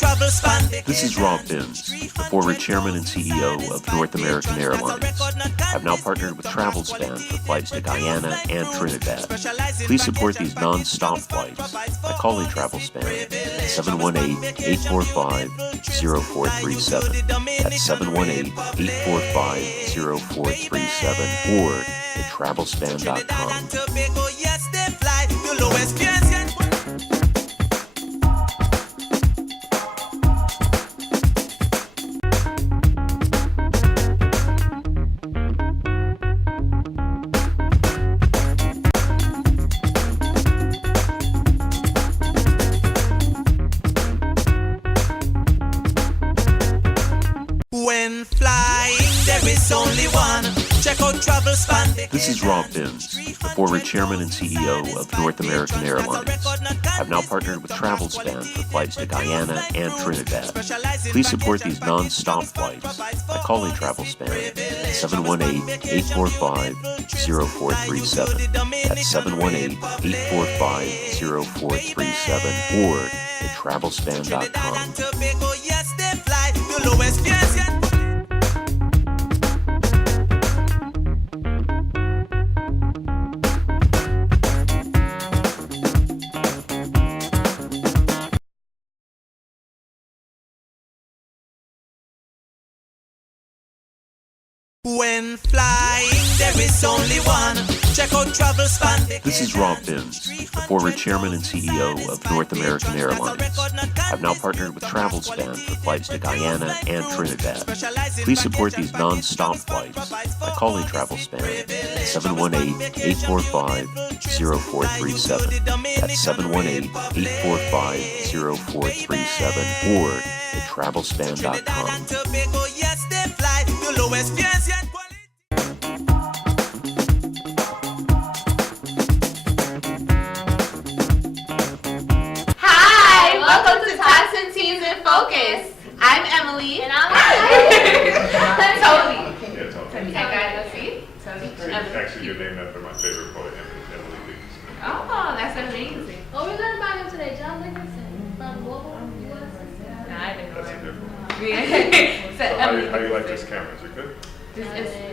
This is Rob Binns, the former chairman and CEO of North American Airlines. I've now partnered with TravelSpan for flights to Guyana and Trinidad. Please support these non-stop flights by calling TravelSpan at 718-845-0437. That's 718-845-0437 or at travelspan.com. When flying, there is only one. Check out TravelSpan. This is Rob Binns, the former chairman and CEO of North American Airlines. I've now partnered with TravelSpan for flights to Guyana and Trinidad. Please support these non-stop flights by calling TravelSpan at 718-845-0437. That's 718-845-0437 or at travelspan.com. When flying, there is only one. Check out TravelSpan. This is Rob Binns, the former chairman and CEO of North American Airlines. I've now partnered with TravelSpan for flights to Guyana and Trinidad. Please support these non-stop flights by calling TravelSpan at 718-845-0437. That's 718-845-0437 or at travelspan.com. Hi, welcome to Tots and Teens in Focus. I'm Emily. And I'm Tony. Yeah, Tony. I gotta go see. Tony. Actually, you're named after my favorite poet, Emily Leeds. Oh, that's amazing. Oh, we learned about him today, John Dickinson from Louisville, USA. Nah, I didn't know That's a that. different one. Yeah. So how do you like this camera? Is it good?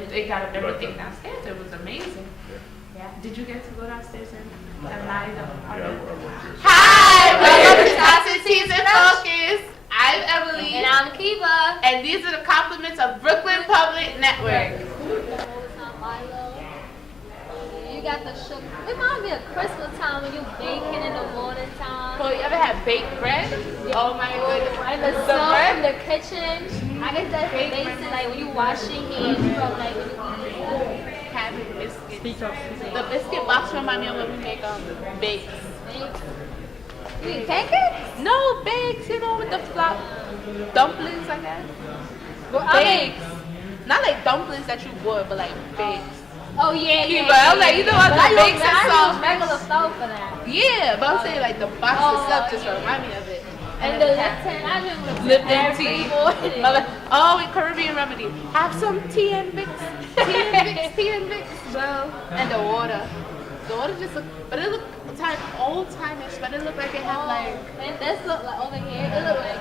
They got everything that? downstairs. It was amazing. Yeah. Yeah. Did you get to go downstairs and admire them? Yeah, I work here. Hi, welcome to Tots and Teens in Focus. I'm Emily. And I'm Kiva. And these are the compliments of Brooklyn Public Network. You got the sugar. It reminds me of Christmas time when you baking in the morning time. So you ever had baked bread? Oh my goodness. And the salt in the kitchen. I guess that's basic, like when you wash your hands, you know, like when you Having biscuits. The biscuit box remind me of when we make bakes. You eat pancakes? No, bakes, you know, with the flour. Dumplings, I guess. Well, Bakes. Not like dumplings that you would, but like bakes. Oh yeah, yeah. But I'm like, you know what, the bakes and I sauce. use regular flour for that. Yeah, but I'm saying like the box itself just remind me of it. And the Lipton, I drink Lipton every tea. morning. Oh, in Caribbean remedy. Have some tea and mix. Tea and mix, bro. And the water. The water just look, but it look old timeish, but it look like it have like. And this look like over here, it look like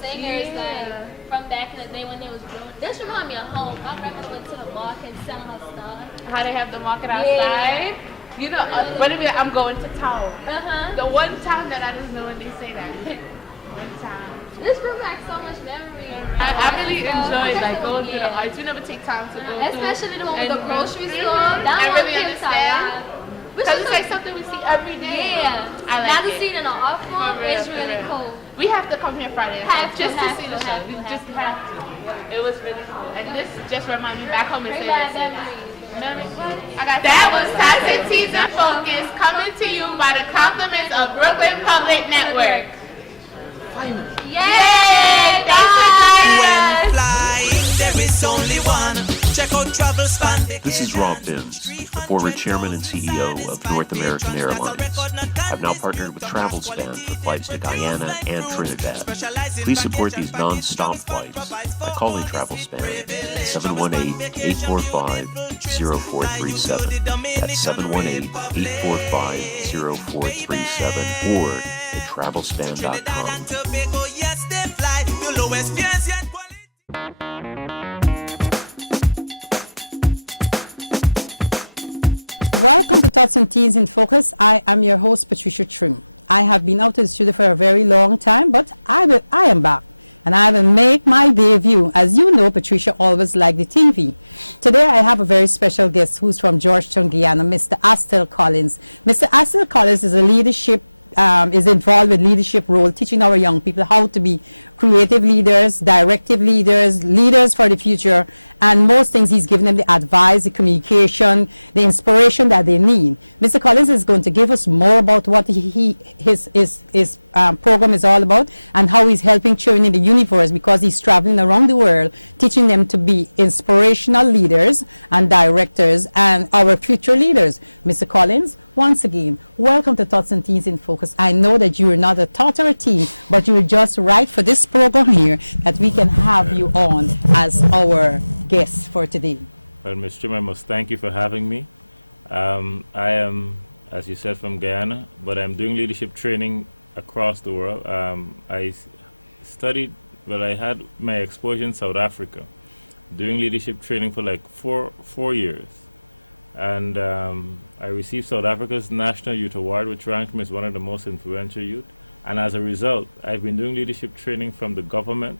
singers like from back in the day when they was doing. This remind me of home. My grandmother went to the market selling her stuff. How they have the market outside. You know, wait a minute, I'm going to town. The one town that I just know when they say that. One town. This brings back so much memory. I really enjoyed like going through the arts. You never take time to go especially the one with the and- grocery store. That I one really gives understand. out. Because it's like something we see every day. Yeah. I like now to it. see it in an art form For real, is for really real. cool. We have to come here Friday Have just to, to have see to, the show. have We to, just have have to. It was really cool. And this just reminded me back home and Bring say back that. memories. That was Tots and Teens in Focus, coming to you by the compliments of Brooklyn Public Network. Yay! Thanks for joining us. Flying, there is only one. Check out TravelSpan. This is Rob Binns, the former chairman and CEO of North American Airlines. I've now partnered with TravelSpan for flights to Guyana and Trinidad. Please support these non-stop flights by calling TravelSpan at 718-845-0437. That's 718-845-0437 or at travelspan.com. no es ciencia en política. Welcome to Thoughts and Teens in Focus. I am your host, Patricia Trim. I have been out of the studio for a very long time, but I am back. And I will make my debut. As you know, Patricia always liked the TV. Today I have a very special guest who's from Georgetown, Guyana, Mr. Astell Collins. Mr. Astell Collins is is involved with leadership role, teaching our young people how to be creative leaders, directive leaders, leaders for the future, and most things he's giving them the advice, the communication, the inspiration that they need. Mr. Collins is going to give us more about what his program is all about and how he's helping children in the universe, because he's traveling around the world teaching them to be inspirational leaders and directors and our future leaders. Mr. Collins, once again, welcome to Thoughts and Teens in Focus. I know that you are not a thought or a teen, but you are just right for this program here that we can have you on as our guest for today. Well, Ms. Trim, I must thank you for having me. I am, as you said, from Guyana, but I'm doing leadership training across the world. I had my exposure in South Africa, doing leadership training for like four years. And I received South Africa's National Youth Award, which ranked me as one of the most influential youth. And as a result, I've been doing leadership training from the government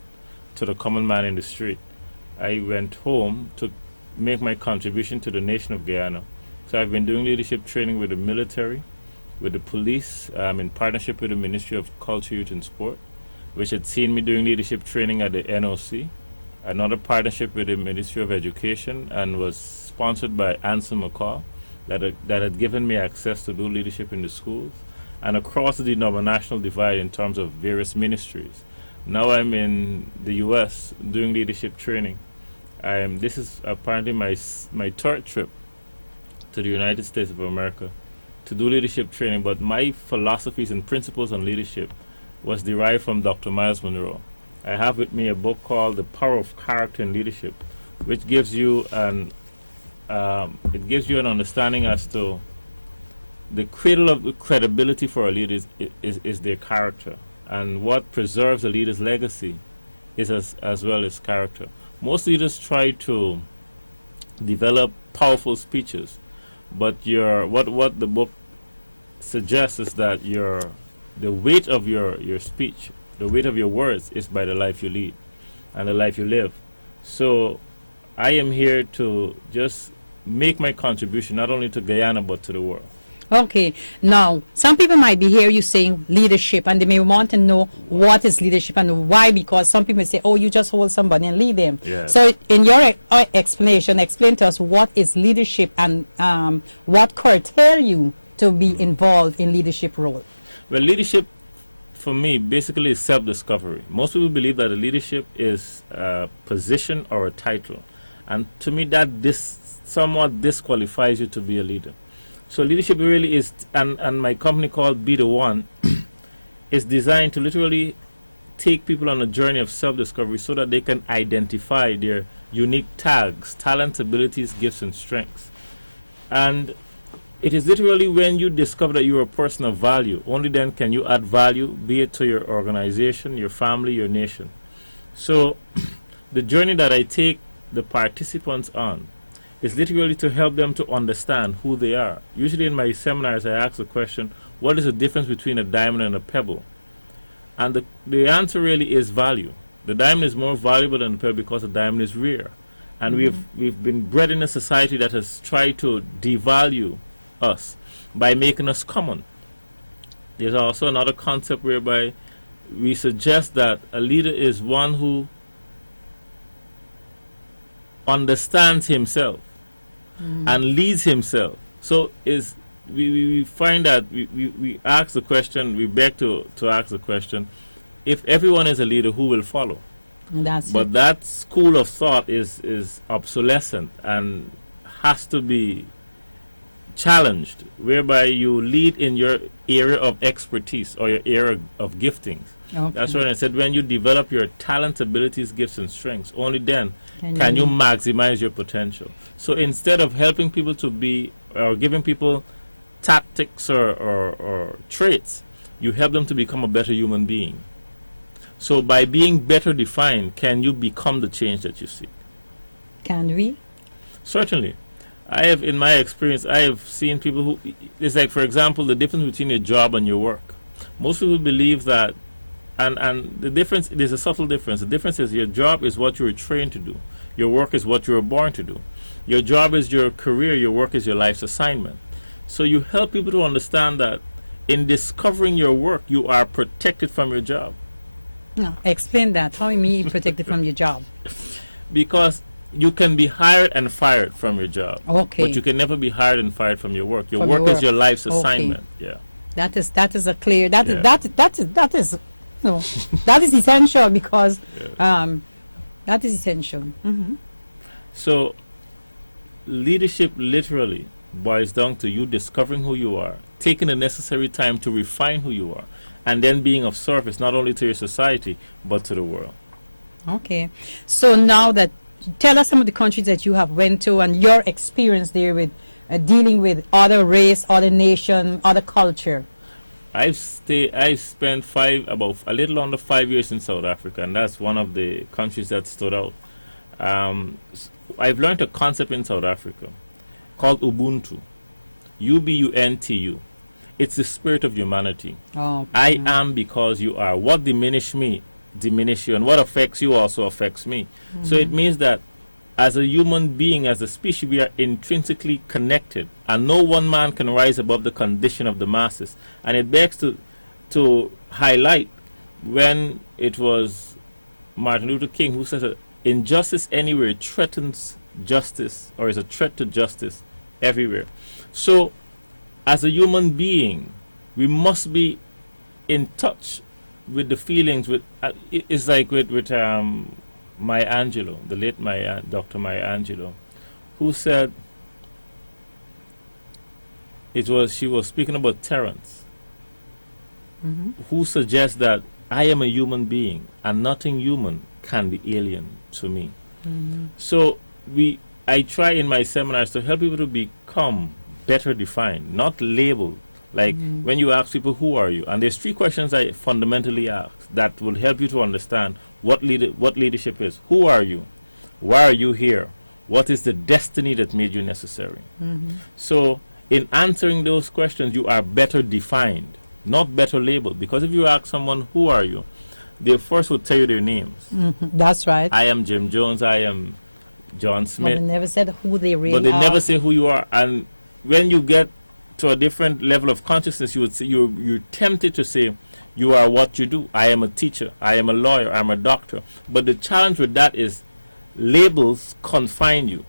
to the common man in the street. I went home to make my contribution to the nation of Guyana. So I've been doing leadership training with the military, with the police, in partnership with the Ministry of Culture, Youth and Sport, which had seen me doing leadership training at the NOC, another partnership with the Ministry of Education, and was sponsored by Anson McCall, that had given me access to do leadership in the schools, and across the denominational divide in terms of various ministries. Now I'm in the U.S. doing leadership training. This is apparently my third trip to the United States of America to do leadership training, but my philosophies and principles on leadership was derived from Dr. Miles Monroe. I have with me a book called The Power of Character in Leadership, which gives you an understanding as to the cradle of the credibility for a leader is their character, and what preserves a leader's legacy is as well as character. Most leaders try to develop powerful speeches, but what the book suggests is that the weight of your speech, the weight of your words, is by the life you lead and the life you live. So I am here to just make my contribution not only to Guyana but to the world. Okay, now some people might be hearing you saying leadership, and they may want to know what is leadership and why, because some people say, oh, you just hold somebody and lead them. Yes. So in your explanation, explain to us what is leadership and what curtail you to be involved in leadership role. Well, leadership for me basically is self-discovery. Most people believe that a leadership is a position or a title, and to me that somewhat disqualifies you to be a leader. So leadership really is, and my company called Be The One is designed to literally take people on a journey of self-discovery so that they can identify their unique tags, talents, abilities, gifts, and strengths. And it is literally when you discover that you're a person of value, only then can you add value, be it to your organization, your family, your nation. So the journey that I take the participants on is literally to help them to understand who they are. Usually in my seminars, I ask the question, what is the difference between a diamond and a pebble? And the answer really is value. The diamond is more valuable than the pebble because the diamond is rare. And we've been bred in a society that has tried to devalue us by making us common. There's also another concept whereby we suggest that a leader is one who understands himself and leads himself. So we find that we ask the question, we beg to ask the question, if everyone is a leader, who will follow? But that school of thought is obsolescent and has to be challenged, whereby you lead in your area of expertise or your area of giftings. Okay. That's why I said when you develop your talents, abilities, gifts, and strengths, only then can you maximize your potential. So instead of helping people to be, or giving people tactics or traits, you help them to become a better human being. So by being better defined, can you become the change that you seek? Can we? Certainly. I have, in my experience, I have seen people who, it's like, for example, the difference between your job and your work. Most people believe that, and the difference, there's a subtle difference. The difference is your job is what you were trained to do. Your work is what you were born to do. Your job is your career, your work is your life's assignment. So you help people to understand that in discovering your work, you are protected from your job. No. Explain that. How you mean protected from your job? Because you can be hired and fired from your job. Okay. But you can never be hired and fired from your work. Your From work your is your work. life's Okay. assignment. Yeah. That is a clear. That is Yeah. that is no, that is essential because that is essential. So leadership literally boils down to you discovering who you are, taking the necessary time to refine who you are, and then being of service not only to your society but to the world. Okay. So now that, tell us some of the countries that you have went to and your experience there with dealing with other race, other nation, other culture. I spent about a little under 5 years in South Africa, and that's one of the countries that stood out. I've learned a concept in South Africa called Ubuntu. Ubuntu. It's the spirit of humanity. Oh, I am because you are. What diminish me, diminish you, and what affects you also affects me. So it means that as a human being, as a species, we are intrinsically connected, and no one man can rise above the condition of the masses. And it begs to highlight when it was Martin Luther King who says that injustice anywhere threatens justice, or is a threat to justice everywhere. So as a human being, we must be in touch with the feelings. It's like with Maya Angelou, the late Dr. Maya Angelou, who said she was speaking about Terence, who suggests that I am a human being and nothing human can be alien to me. So I try in my seminars to help people to become better defined, not labeled. Like when you ask people, who are you? And there's 3 questions I fundamentally ask that will help you to understand what leadership is. Who are you? Why are you here? What is the destiny that made you necessary? So in answering those questions, you are better defined, not better labeled. Because if you ask someone, who are you? They first will tell you their names. that's right. I am Jim Jones. I am John But Smith. they never said who they really But they are. never say who you are. And when you get to a different level of consciousness, you would say you're tempted to say you are what you do. I am a teacher, I am a lawyer, I'm a doctor. But the challenge with that is labels confine you.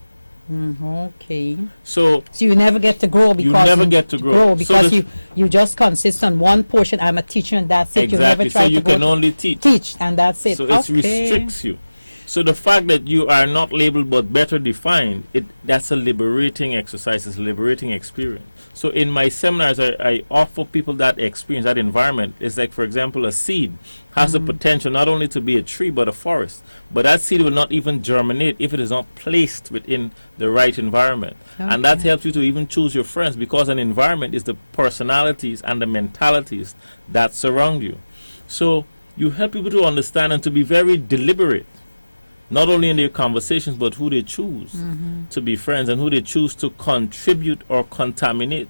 Okay. So you never get to grow because you never get to grow. So because the- you just consist on one portion. I'm a teacher and that's it. You never exactly. try So to you go can only teach. and that's it. So it Okay. restricts you. So the fact that you are not labeled but better defined, that's a liberating exercise, it's a liberating experience. So in my seminars, I offer people that experience, that environment. It's like, for example, a seed has the potential not only to be a tree but a forest. But that seed will not even germinate if it is not placed within the right environment. And that Okay. helps you to even choose your friends, because an environment is the personalities and the mentalities that surround you. So you help people to understand and to be very deliberate, not only in their conversations, but who they choose to be friends and who they choose to contribute or contaminate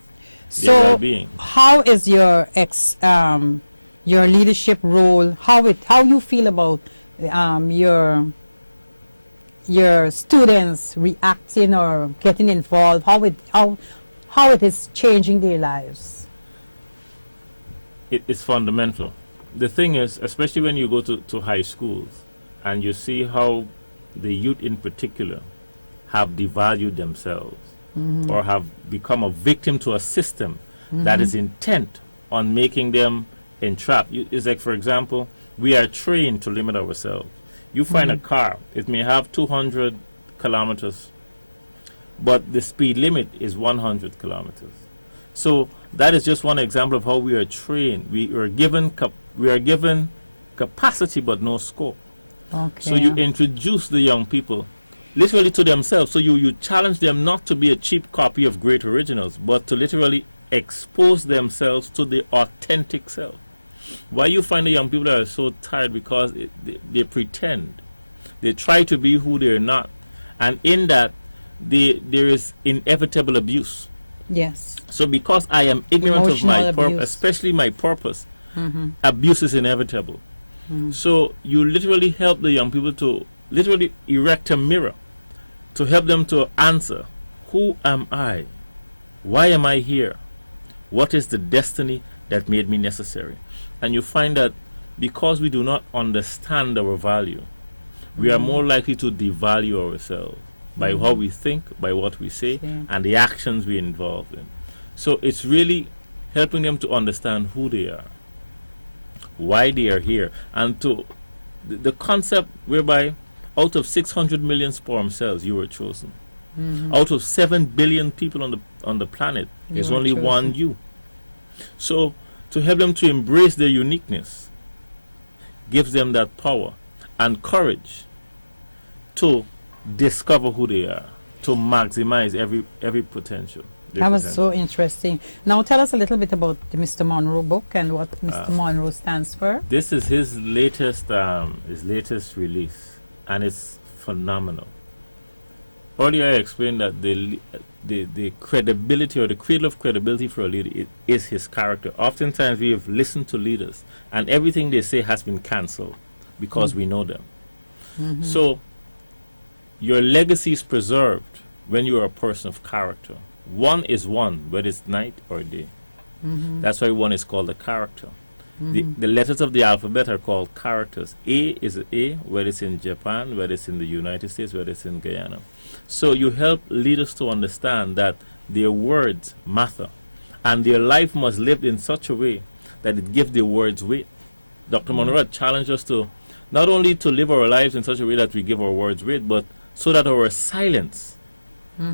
their So well-being. how is your your leadership role? How you feel about your students reacting or getting involved? How it is changing their lives? It's fundamental. The thing is, especially when you go to high schools and you see how the youth in particular have devalued themselves or have become a victim to a system that is intent on making them entrapped. It's like, for example, we are trained to limit ourselves. You find a car, it may have 200 kilometers, but the speed limit is 100 kilometers. So that is just one example of how we are trained. We are given capacity but no scope. Okay. So you introduce the young people literally to themselves. So you challenge them not to be a cheap copy of great originals, but to literally expose themselves to the authentic self. Why you find the young people that are so tired? Because they pretend. They try to be who they're not. And in that, there is inevitable abuse. Yes. So because I am ignorant of my Emotional purpose, abuse. especially my purpose, abuse is inevitable. So you literally help the young people to literally erect a mirror to help them to answer, who am I? Why am I here? What is the destiny that made me necessary? And you find that because we do not understand our value, we are more likely to devalue ourselves by how we think, by what we say, and the actions we involve in. So it's really helping them to understand who they are, why they are here, and to the concept whereby out of 600 million sperm cells you were chosen. Out of 7 billion people on the planet, there's were only chosen. one you. So to help them to embrace their uniqueness gives them that power and courage to discover who they are, to maximize every potential. That was so interesting. Now tell us a little bit about the Mr. Monroe book and what Mr. Monroe stands for. This is his latest release, and it's phenomenal. Earlier I explained that the credibility, or the cradle of credibility for a leader is his character. Oftentimes we have listened to leaders and everything they say has been cancelled because we know them. So your legacy is preserved when you are a person of character. One is one, whether it's night or day. That's why one is called a character. The letters of the alphabet are called characters. A is A, whether it's in Japan, whether it's in the United States, whether it's in Guyana. So you help leaders to understand that their words matter, and their life must live in such a way that it gives their words weight. Dr. Monroe challenged us to not only to live our lives in such a way that we give our words weight, but so that our silence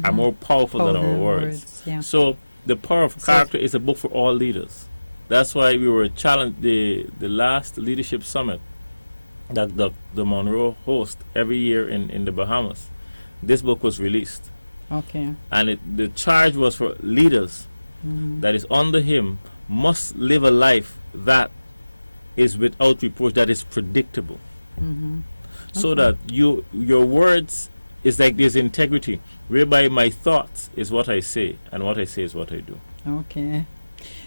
are more powerful than our words. Yeah. So the power of character is a book for all leaders. That's why we were challenged the last leadership summit that the Monroe hosts every year in the Bahamas. This book was released. Okay. And the charge was for leaders that is under him must live a life that is without reproach, that is predictable. So that your words is like there's integrity, whereby my thoughts is what I say, and what I say is what I do. Okay.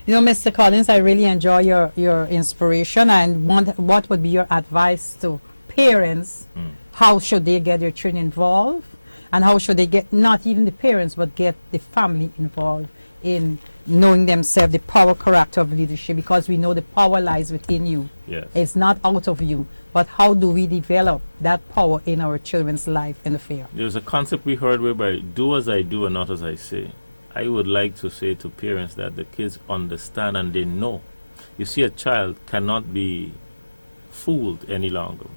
You know, Mr. Collins, I really enjoy your inspiration, and what would be your advice to parents? How should they get their children involved, and how should they get not even the parents but get the family involved in knowing themselves, the power character of leadership, because we know the power lies within you. Yes. It's not out of you. But how do we develop that power in our children's life and affair? There's a concept we heard whereby do as I do and not as I say. I would like to say to parents that the kids understand and they know. You see, a child cannot be fooled any longer.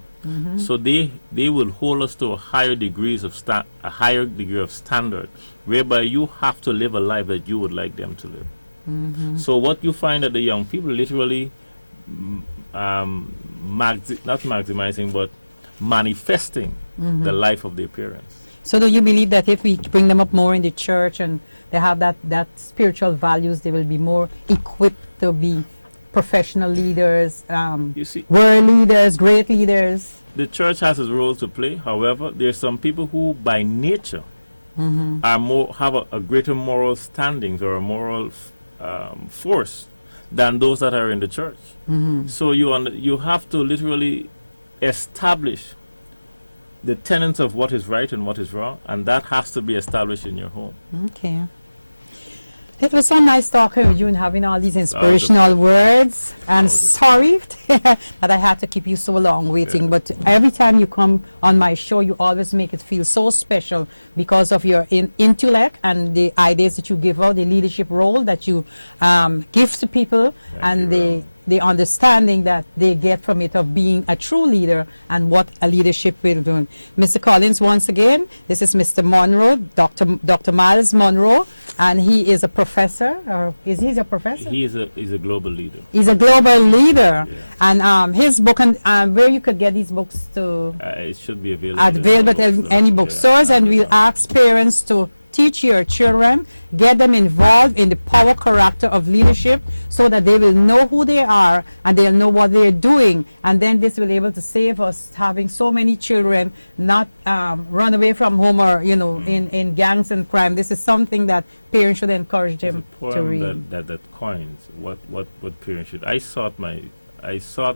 So they will hold us to a higher degree of standard, whereby you have to live a life that you would like them to live. So what you find that the young people literally not maximizing but manifesting the life of their parents. So do you believe that if we bring them up more in the church and they have that spiritual values, they will be more equipped to be professional leaders, You see, world leaders, great leaders? the church has its role to play. However, there's some people who by nature have a greater moral standings or a moral force than those that are in the church. So you have to literally establish the tenets of what is right and what is wrong, and that has to be established in your home. Okay. It was so nice talking with you and having all these inspirational words. And sorry that I had to keep you so long waiting, but every time you come on my show, you always make it feel so special because of your intellect and the ideas that you give out, the leadership role that you give to people, and the understanding that they get from it of being a true leader and what a leadership will do. Mr. Collins, once again, this is Mr. Monroe, Dr. Miles Monroe, and he is a professor, or is he a professor? He's a global leader. He's a global leader, and his book, and where you could get these books to It should be available. available at any bookstores, and we'll ask parents to teach your children, get them involved in the power character of leadership so that they will know who they are and they'll know what they're doing. And then this will be able to save us having so many children not run away from home or, in gangs and crime. This is something that parents should encourage There's a them to poem read. that coins what parents should. I sought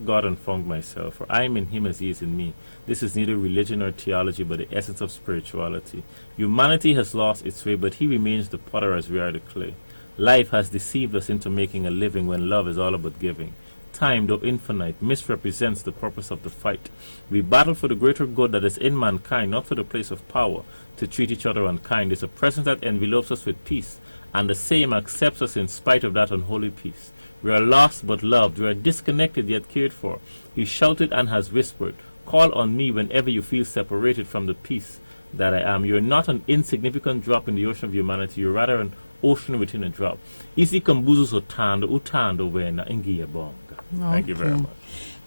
God and found myself, for I am in him as he is in me. This is neither religion or theology, but the essence of spirituality. Humanity has lost its way, but he remains the potter as we are the clay. Life has deceived us into making a living when love is all about giving. Time, though infinite, misrepresents the purpose of the fight. We battle for the greater good that is in mankind, not for the place of power, to treat each other unkind. It's a presence that envelopes us with peace, and the same accepts us in spite of that unholy peace. We are lost but loved. We are disconnected yet cared for. He shouted and has whispered, call on me whenever you feel separated from the peace that I am. You are not an insignificant drop in the ocean of humanity. You are rather an ocean within a drop. Isi kambuzu sotando utando wena ingia bonga. Thank you very much.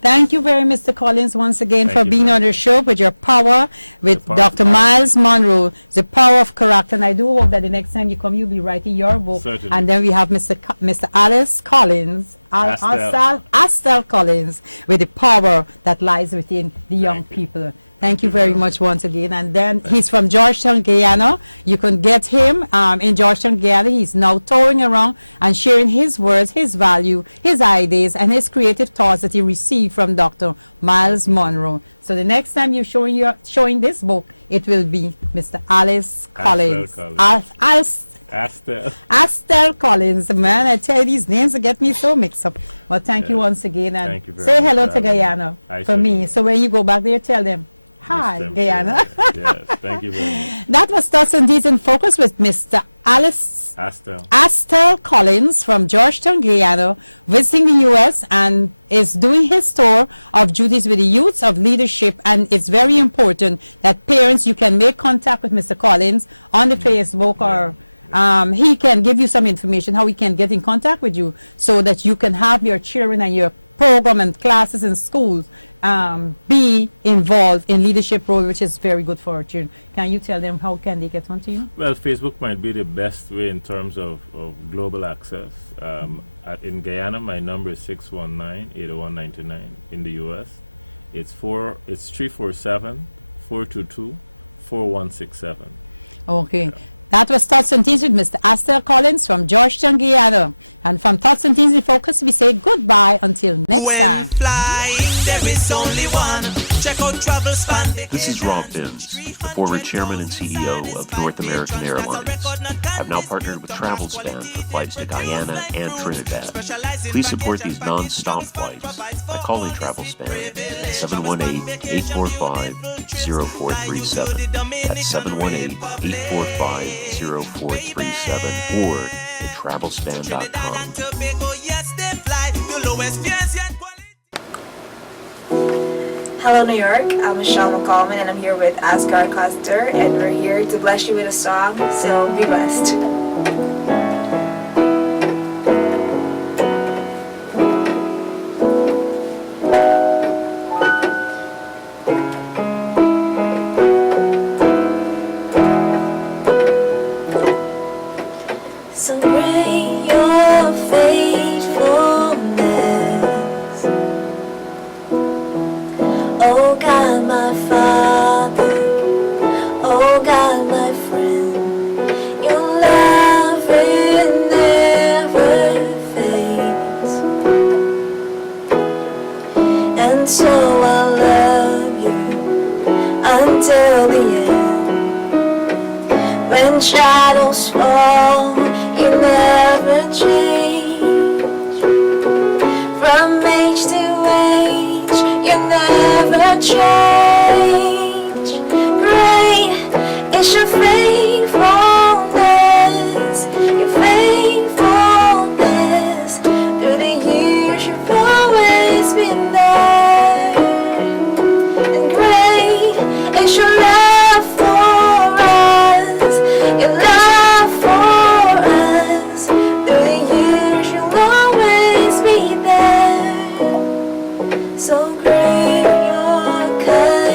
Thank you very much, Mr. Collins, once again Thank for you being very on the much. show with your power, with The power Dr. of character. Miles Monroe, the power of character. And I do hope that the next time you come, you'll be writing your book. Certainly. And then we have Mr. Alice Collins, Astell. Astell Collins, with the power that lies within the young Thank you. people. Thank you very much once again. And then he's from Georgetown, Guyana. You can get him in Georgetown, Guyana. He's now touring around and sharing his words, his value, his ideas, and his creative thoughts that he received from Dr. Miles Monroe. So the next time you're showing this book, it will be Mr. Alice Collins. Astell. Astell Collins. Man, I tell you, these names get me so mixed up. Well, thank you Yeah. once again. And Thank you very say much hello for to having me. Guyana I for me. certainly So when you go back there, tell them, hi, Yes, Guyana. yes, thank you very much. That was Thoughts and Deeds in Focus with Mr. Alice Astell. Astell Collins from Georgetown, Guyana, visiting the U.S. and is doing his tour of duties with the youths of leadership. And it's very important that parents, you can make contact with Mr. Collins on the Facebook or he can give you some information how he can get in contact with you so that you can have your children and your program and classes in schools be involved in leadership role, which is very good for our children. Can you tell them how can they get onto you? Well, Facebook might be the best way in terms of global access. In Guyana, my number is 619-801-99. In the U.S., it's 347-422-4167. Okay. That was Thoughts and Teens with Mr. Astell Collins from Georgetown, Guyana. And from Thoughts and Teens in Focus, we say goodbye until next When time. flying, there is only one. Check out travel span. This is Rob Binns, the former chairman and CEO of North American Airlines. I've now partnered with TravelSpan for flights to Guyana and Trinidad. Please support these non-stop flights by calling TravelSpan at 718-845-0437. That's 718-845-0437 or at travelspan.com. Hello, New York. I'm Michelle McCallman, and I'm here with Asghar Coster, and we're here to bless you with a song. So be blessed. So bring your faithfulness. Oh God, my Father, oh God, my friend, your love it never fades, and so I love you until the end. When shadows fall, you never change. From age to age, you never change. Great is your faithfulness, your faithfulness. Through the years, you've always been there. And great is your love for us, your love for us. Through the years, you'll always be there. So great your kindness.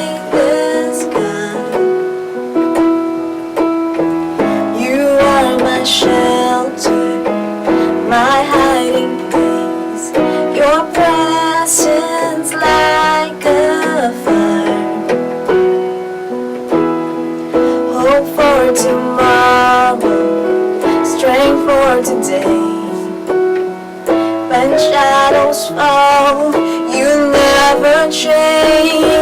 tomorrow, strength for today. When shadows fall, you never change.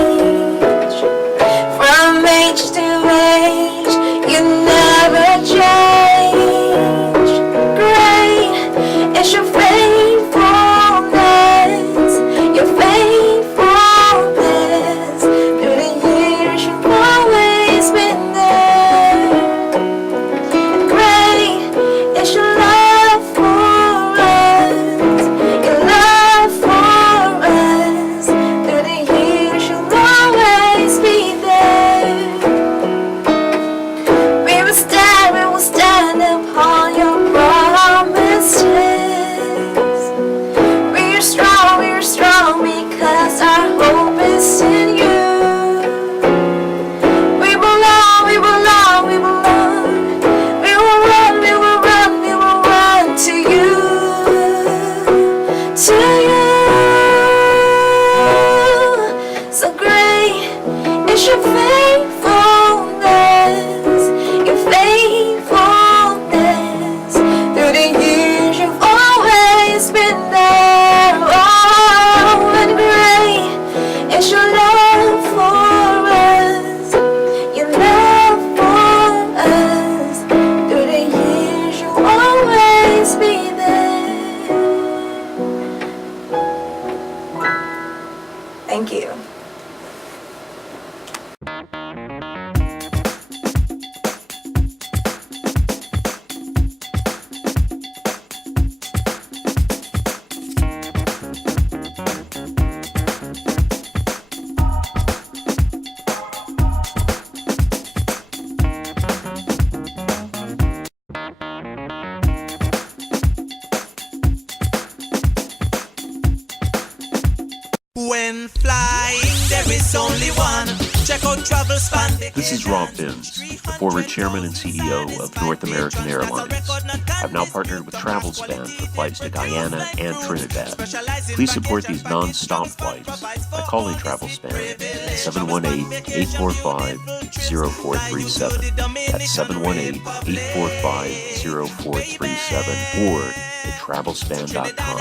From age to age, you never change. Great is your faithfulness, your faithfulness. Through the years, you've always been there. And great is your love for us, your love for us. Through the years, you'll always be there. We will stand upon your promises. We are strong because our hope is in you. We belong, we belong, we belong. We will run, we will run, we will run to you, to you. So great is your faithfulness, your faithfulness. Through the years, you've always been there. Oh, and great is your love for us, your love for us. Through the years, you'll always be there. Thank you. When flying, there is only one. Check out travel span. This is Rob Binns, the former chairman and CEO of North American Airlines. I've now partnered with TravelSpan for flights to Guyana and Trinidad. Please support these non-stop flights by calling TravelSpan at 718-845-0437. That's 718-845-0437 or at travelspan.com.